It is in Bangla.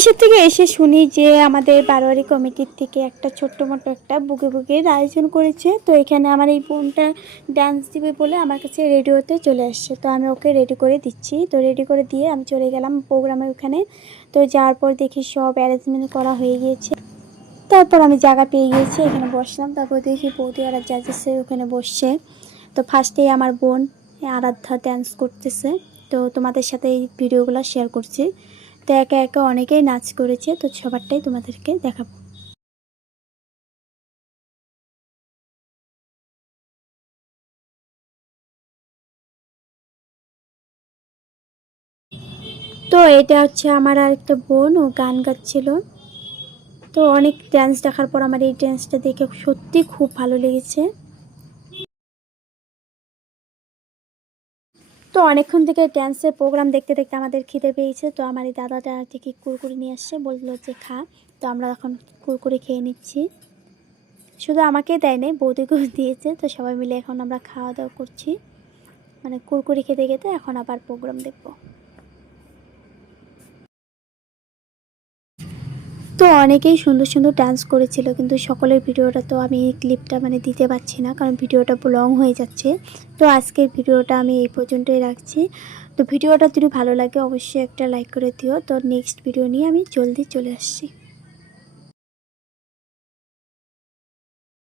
এসব থেকে এসে শুনি যে আমাদের বারোয়ারি কমিটির থেকে একটা ছোট্ট মোটো একটা বুকে বুকের আয়োজন করেছে। তো এখানে আমার এই বোনটা ডান্স দিবে বলে আমার কাছে রেডি হতে চলে আসছে। তো আমি ওকে রেডি করে দিচ্ছি। তো রেডি করে দিয়ে আমি চলে গেলাম প্রোগ্রামের ওখানে। তো যাওয়ার পর দেখি সব অ্যারেঞ্জমেন্ট করা হয়ে গিয়েছে। তারপর আমি জায়গা পেয়ে গিয়েছি, এখানে বসলাম। তারপর দেখি বৌদি আর জাজেসের ওখানে বসছে। তো ফার্স্টেই আমার বোন আরাধ্যা ডান্স করতেছে। তো তোমাদের সাথে এই ভিডিওগুলো শেয়ার করছি। তো একে একে অনেকেই নাচ করেছে, তো সবারটাই তোমাদেরকে দেখাবো। তো এটা হচ্ছে আমার আরেকটা বোন, ও গান গাচ্ছিল। তো অনেক ডান্স দেখার পর আমার এই ডান্সটা দেখে সত্যি খুব ভালো লেগেছে। তো অনেকক্ষণ থেকে ড্যান্সের প্রোগ্রাম দেখতে দেখতে আমাদের খিদে পেয়েছে। তো আমার এই দাদাটা থেকে কুরকুরি নিয়ে আসছে, বললো যে খা। তো আমরা এখন কুরকুরি খেয়ে নিচ্ছি। শুধু আমাকে দেয় নাই, বৌদিকেও দিয়েছে। তো সবাই মিলে এখন আমরা খাওয়া দাওয়া করছি, মানে কুরকুরি খেতে খেতে এখন আবার প্রোগ্রাম দেখব। তো অনেকেই সুন্দর সুন্দর ডান্স করেছিল, কিন্তু সকলের ভিডিওটা তো আমি ক্লিপটা মানে দিতে পারছি না, কারণ ভিডিওটা লং হয়ে যাচ্ছে। তো আজকের ভিডিওটা আমি এই পর্যন্তই রাখছি। তো ভিডিওটা যদি ভালো লাগে অবশ্যই একটা লাইক করে দিও। তো নেক্সট ভিডিও নিয়ে আমি জলদি চলে আসছি।